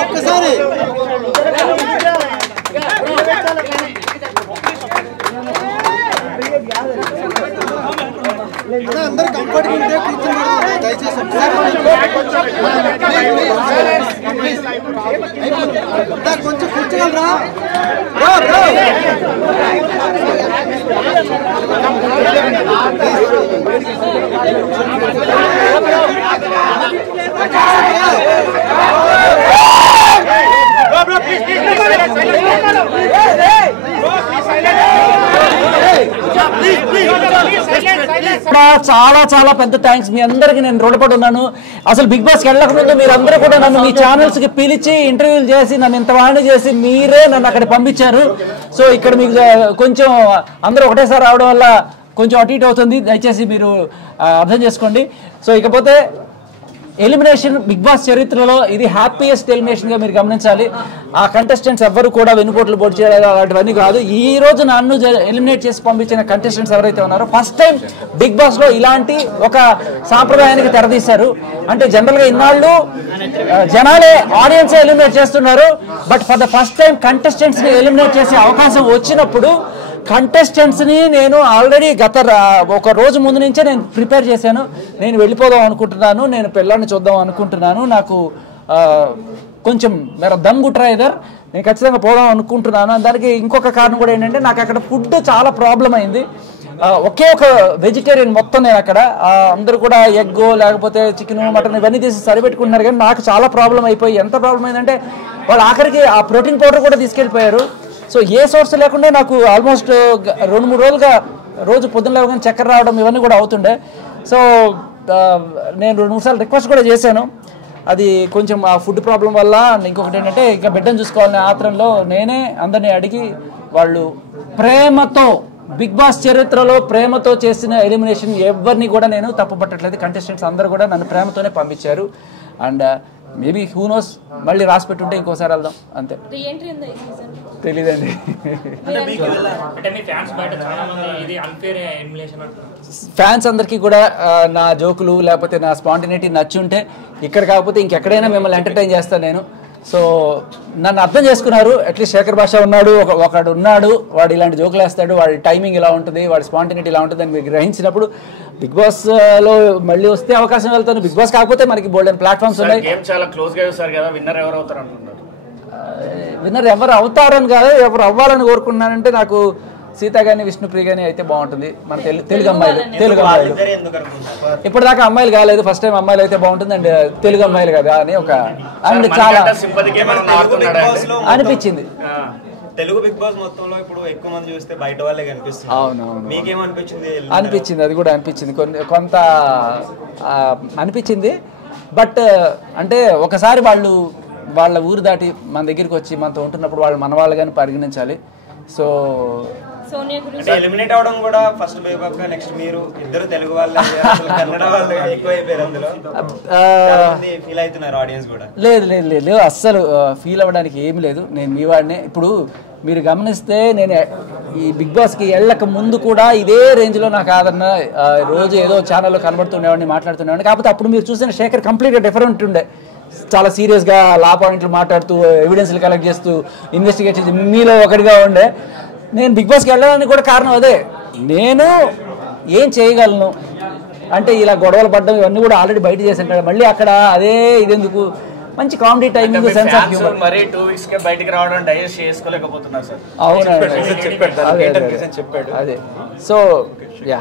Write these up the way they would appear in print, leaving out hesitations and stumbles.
ఒక్కసారి అందరూ కంఫర్ట్గా ఉంటే కూర్చున్నారు దయచేసి కొంచెం కూర్చోగలరా చాలా చాలా పెద్ద థ్యాంక్స్ మీ అందరికి నేను రుణపడి ఉన్నాను. అసలు బిగ్ బాస్కి వెళ్ళక ముందు మీరందరూ కూడా నన్ను మీ ఛానల్స్కి పిలిచి ఇంటర్వ్యూలు చేసి నన్ను ఇంత వాణి చేసి మీరే నన్ను అక్కడ పంపించారు. సో ఇక్కడ మీకు కొంచెం అందరూ ఒకటేసారి రావడం వల్ల కొంచెం అటు ఇటు అవుతుంది, దయచేసి మీరు అర్థం చేసుకోండి. సో ఇకపోతే ఎలిమినేషన్ బిగ్ బాస్ చరిత్రలో ఇది హ్యాపీయెస్ట్ ఎలిమినేషన్గా మీరు గమనించాలి. ఆ కంటెస్టెంట్స్ ఎవ్వరు కూడా వెనుకోట్లు పొడి చేయలేదు, అలాంటివన్నీ కాదు. ఈ రోజు నన్ను ఎలిమినేట్ చేసి పంపించిన కంటెస్టెంట్స్ ఎవరైతే ఉన్నారో ఫస్ట్ టైం బిగ్ బాస్లో ఇలాంటి ఒక సాంప్రదాయానికి తెరదీశారు. అంటే జనరల్గా ఇన్నాళ్ళు జనాలే ఆడియన్సే ఎలిమినేట్ చేస్తున్నారు, but for the first time కంటెస్టెంట్స్ని ఎలిమినేట్ చేసే అవకాశం వచ్చినప్పుడు కంటెస్టెంట్స్ని నేను ఆల్రెడీ గత ఒక రోజు ముందు నుంచే నేను ప్రిపేర్ చేశాను. నేను వెళ్ళిపోదాం అనుకుంటున్నాను, నేను పిల్లల్ని చూద్దాం అనుకుంటున్నాను, నాకు కొంచెం మేర దమ్ గుట్రా ఇదర్, నేను ఖచ్చితంగా పోదాం అనుకుంటున్నాను. దానికి ఇంకొక కారణం కూడా ఏంటంటే నాకు అక్కడ ఫుడ్ చాలా ప్రాబ్లం అయింది. ఒకే ఒక వెజిటేరియన్ మొత్తం నేను అక్కడ అందరూ కూడా ఎగ్ లేకపోతే చికెన్ మటన్ ఇవన్నీ తీసి సరిపెట్టుకుంటున్నారు, కానీ నాకు చాలా ప్రాబ్లం అయిపోయి ఎంత ప్రాబ్లం అయిందంటే వాళ్ళు ఆఖరికి ఆ ప్రోటీన్ పౌడర్ కూడా తీసుకెళ్ళిపోయారు. సో ఏ సోర్స్ లేకుండా నాకు ఆల్మోస్ట్ 2-3 రోజులుగా రోజు పొద్దున్న లేవగానే చక్కెర రావడం ఇవన్నీ కూడా అవుతుండే. సో నేను 2-3 సార్లు రిక్వెస్ట్ కూడా చేశాను. అది కొంచెం ఆ ఫుడ్ ప్రాబ్లం వల్ల, ఇంకొకటి ఏంటంటే ఇంకా బిడ్డను చూసుకోవాలనే ఆత్రంలో నేనే అందరినీ అడిగి వాళ్ళు ప్రేమతో బిగ్ బాస్ చరిత్రలో ప్రేమతో చేసిన ఎలిమినేషన్ ఎవరిని కూడా నేను తప్పుపట్టట్లేదు. కంటెస్టెంట్స్ అందరూ కూడా నన్ను ప్రేమతోనే పంపించారు. అండ్ మేబీ హూ నోస్ మళ్ళీ రాసి పెట్టుంటే ఇంకోసారి వెళ్దాం అంతే. తెలీదండి. ఫ్యాన్స్ అందరికీ కూడా నా జోకులు లేకపోతే నా స్పాంటినిటీ నచ్చుంటే ఇక్కడ కాకపోతే ఇంకెక్కడైనా మిమ్మల్ని ఎంటర్టైన్ చేస్తాను నేను. సో నన్ను అర్థం చేసుకున్నారు. అట్లీస్ట్ శేఖర్ భాష ఉన్నాడు, ఒకడు ఉన్నాడు, వాడు ఇలాంటి జోకులు వేస్తాడు, వాడి టైమింగ్ ఇలా ఉంటుంది, వాడి స్పాంటినిటీ ఇలా ఉంటుంది అని మీరు గ్రహించినప్పుడు బిగ్ బాస్ లో మళ్ళీ వస్తే అవకాశం వెళ్తాను. బిగ్ బాస్ కాకపోతే మనకి బోల్డెన్ ప్లాట్ఫామ్స్ ఉన్నాయి. విన్నర్ ఎవరు అవుతారని కాదు, ఎవరు అవ్వాలని కోరుకున్నానంటే నాకు సీత గాని విష్ణుప్రియ గాని అయితే బాగుంటుంది. మన తెలుగు అమ్మాయిలు ఇప్పటిదాకా అమ్మాయిలు కాలేదు, ఫస్ట్ టైం అమ్మాయిలు అయితే బాగుంటుంది. అండ్ తెలుగు అమ్మాయిలు కదా అని ఒక అండ్ చాలా అనిపించింది. తెలుగు బిగ్ బాస్ మొత్తంలో ఇప్పుడు ఎక్కువ మంది చూస్తే బయట వాళ్ళే కనిపిస్తుంది. అవునవును, మీకేమనిపించింది? అనిపించింది, అది కూడా అనిపించింది, కొంత అనిపించింది. బట్ అంటే ఒకసారి వాళ్ళు వాళ్ళ ఊరు దాటి మన దగ్గరికి వచ్చి మనతో ఉంటున్నప్పుడు వాళ్ళు మన వాళ్ళగానే పరిగణించాలి. సో ఎలిమినేట్ అవడం కూడా ఫస్ట్ బేబక్క, నెక్స్ట్ మీరు ఇద్దరు తెలుగు వాళ్ళు, కన్నడ వాళ్ళు ఎక్కువైపోయారు అందులో. ఫీల్ అవుతున్నారు ఆడియన్స్ కూడా? లేదు లేదు లేదు, అస్సలు ఫీల్ అవ్వడానికి ఏమి లేదు. నేను మీ వాడినే. ఇప్పుడు మీరు గమనిస్తే నేను ఈ బిగ్ బాస్కి వెళ్ళక ముందు కూడా ఇదే రేంజ్లో నాకు ఆదరణ, రోజు ఏదో ఛానల్లో కనబడుతుండేవాడిని, మాట్లాడుతుండేవాడిని. కాకపోతే అప్పుడు మీరు చూసిన శేఖర్ కంప్లీట్గా డిఫరెంట్ ఉండే. చాలా సీరియస్గా లా పాయింట్లు మాట్లాడుతూ ఎవిడెన్స్లు కలెక్ట్ చేస్తూ ఇన్వెస్టిగేట్ చేసి మీలో ఒకటిగా ఉండే. నేను బిగ్ బాస్కి వెళ్ళడానికి కూడా కారణం అదే. నేను ఏం చేయగలను అంటే ఇలా గొడవలు పడ్డం ఇవన్నీ కూడా ఆల్రెడీ బయట చేసి ఉంటాడు. మళ్ళీ అక్కడ అదే ఇదెందుకు, మంచి comedy timing, sense of humour. మరి 2 వీక్స్ కే బయటికి రావడం డైజెస్ట్ చేసుకోలేకపోతున్నారు సార్. చెప్పాడు అదే. సో యా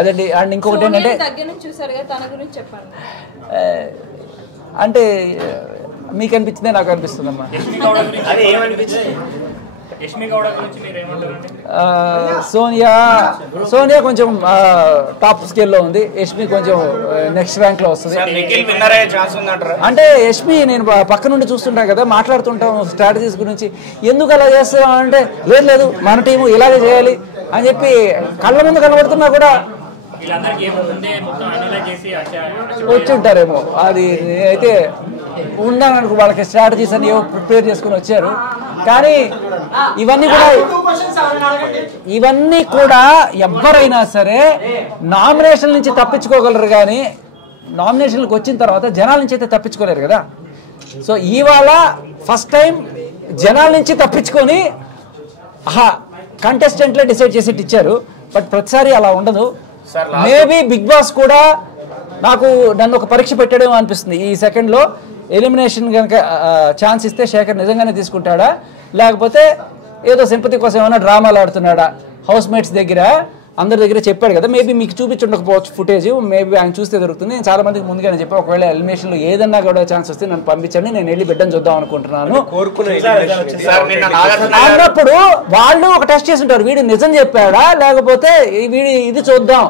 అదండి. అండ్ ఇంకొకటి ఏంటంటే అంటే మీకు అనిపించిందే నాకు అనిపిస్తుంది అమ్మా. సోనియా కొంచెం టాప్ స్కేల్లో ఉంది. యష్మి కొంచెం నెక్స్ట్ ర్యాంక్ లో వస్తుంది. అంటే యష్మి నేను పక్క నుండి చూస్తుంటాను కదా, మాట్లాడుతుంటాం స్ట్రాటజీస్ గురించి. ఎందుకు అలా చేస్తున్నాం అంటే లేదు మన టీము ఇలాగే చేయాలి అని చెప్పి కళ్ళ ముందు కనబడుతున్నా కూడా వచ్చి ఉంటారేమో. అది అయితే ఉన్నాననుకో వాళ్ళకి స్ట్రాటజీస్ అని ప్రిపేర్ చేసుకుని వచ్చారు. కానీ ఇవన్నీ కూడా ఎవరైనా సరే నామినేషన్ నుంచి తప్పించుకోగలరు, కానీ నామినేషన్లకు వచ్చిన తర్వాత జనాల నుంచి అయితే తప్పించుకోలేరు కదా. సో ఇవాళ ఫస్ట్ టైం జనాల నుంచి తప్పించుకొని కంటెస్టెంట్లే డిసైడ్ చేసేట్టు ఇచ్చారు. బట్ ప్రతిసారి అలా ఉండదు. మేబీ బిగ్ బాస్ కూడా నన్ను ఒక పరీక్ష పెట్టడం అనిపిస్తుంది. ఈ సెకండ్లో ఎలిమినేషన్ కనుక ఛాన్స్ ఇస్తే శేఖర్ నిజంగానే తీసుకుంటాడా, లేకపోతే ఏదో సింపతి కోసం ఏమైనా డ్రామాలు ఆడుతున్నాడా? హౌస్ మేట్స్ దగ్గర అందరి దగ్గర చెప్పాడు కదా, మేబీ మీకు చూపించుండకపోవచ్చు ఫుటేజ్, మేబీ ఆయన చూస్తే దొరుకుతుంది. నేను చాలా మందికి ముందుగానే చెప్పాను, ఒకవేళ ఎలిమినేషన్లో ఏదన్నా కూడా ఛాన్స్ వస్తే నన్ను పంపించండి, నేను వెళ్ళి బిడ్డను చూద్దాం అనుకుంటున్నాను అన్నప్పుడు వాళ్ళు ఒక టెస్ట్ చేసి ఉంటారు, వీడు నిజం చెప్పాడా లేకపోతే వీడి ఇది చూద్దాం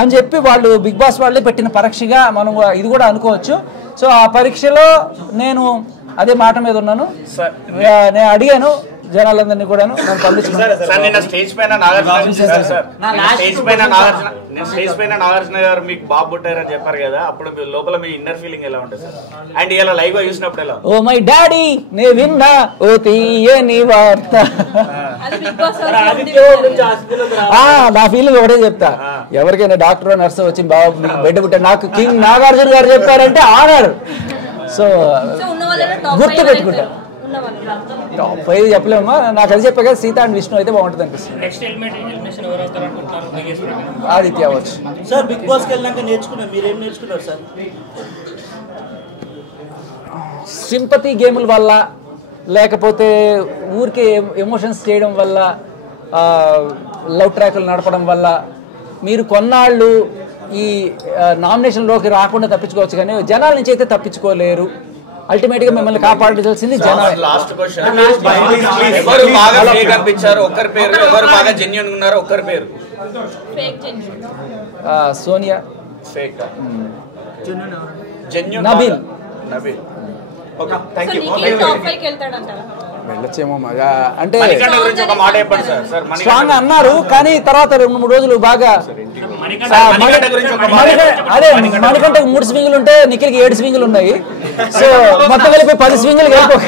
అని చెప్పి వాళ్ళు బిగ్ బాస్ వాళ్ళే పెట్టిన పరీక్షగా మనం ఇది కూడా అనుకోవచ్చు. సో ఆ పరీక్షలో నేను అదే మాట మీద ఉన్నాను. నేను అడిగాను జనాలందరినీ కూడా నన్ను పంపించుకున్నాను. స్టేజ్ పైన నాగార్జున గారు మీకు బాబు పుట్టారని చెప్పారు కదా, అప్పుడు లోపల మీ ఇన్నర్ ఫీలింగ్ ఎలా ఉంటుంది సార్? అండ్ ఇలా లైవ్ గా చూసినప్పుడు ఎలా? ఓ మై డాడీ నే విన్నా ఓ తీయని వార్త. నా ఫీలింగ్ ఒకటే చెప్తా, ఎవరికైనా డాక్టర్ నర్స్ వచ్చి బాబు బిడ్డ పుట్టారు, నాకు కింగ్ నాగార్జున గారు చెప్పారంటే ఆనర్. సో గుర్తు పెట్టుకుంటా. టాప్ 5 చెప్పలేమా, నాకు అది చెప్పా కదా, సీత అండ్ విష్ణు అయితే బాగుంటుంది అనిపిస్తుంది. ఆదిత్య అవ్వచ్చు సార్. బిగ్ బాస్ కి వెళ్ళాక నేర్చుకున్నారు, మీరేం నేర్చుకున్నారు సార్? సింపతి గేముల వల్ల, లేకపోతే ఊరికే ఎమోషన్స్ చేయడం వల్ల, లవ్ ట్రాక్లు నడపడం వల్ల మీరు కొన్నాళ్ళు ఈ నామినేషన్లోకి రాకుండా తప్పించుకోవచ్చు, కానీ జనాల నుంచి అయితే తప్పించుకోలేరు. అల్టిమేట్ గా మిమ్మల్ని కాపాడాల్సింది జనాలు. లాస్ట్ క్వశ్చన్, ఎవరు బాగా ఫేక్ అనిపించారు ఒక్కరి పేరు, ఎవరు బాగా జెన్యూన్ ఉన్నారు ఒక్కరి పేరు? సోనియా ఫేక్, నబీల్. వెళ్ళొచ్చేమో అంటే స్ట్రాంగ్ అన్నారు, కానీ తర్వాత 2-3 రోజులు బాగా అదే మణికంటకు 3 స్వింగులు ఉంటే నిఖిల్కి 7 స్వింగులు ఉన్నాయి. సో మొత్తం కలిపి 10 స్వింగులు వెళ్ళిపో.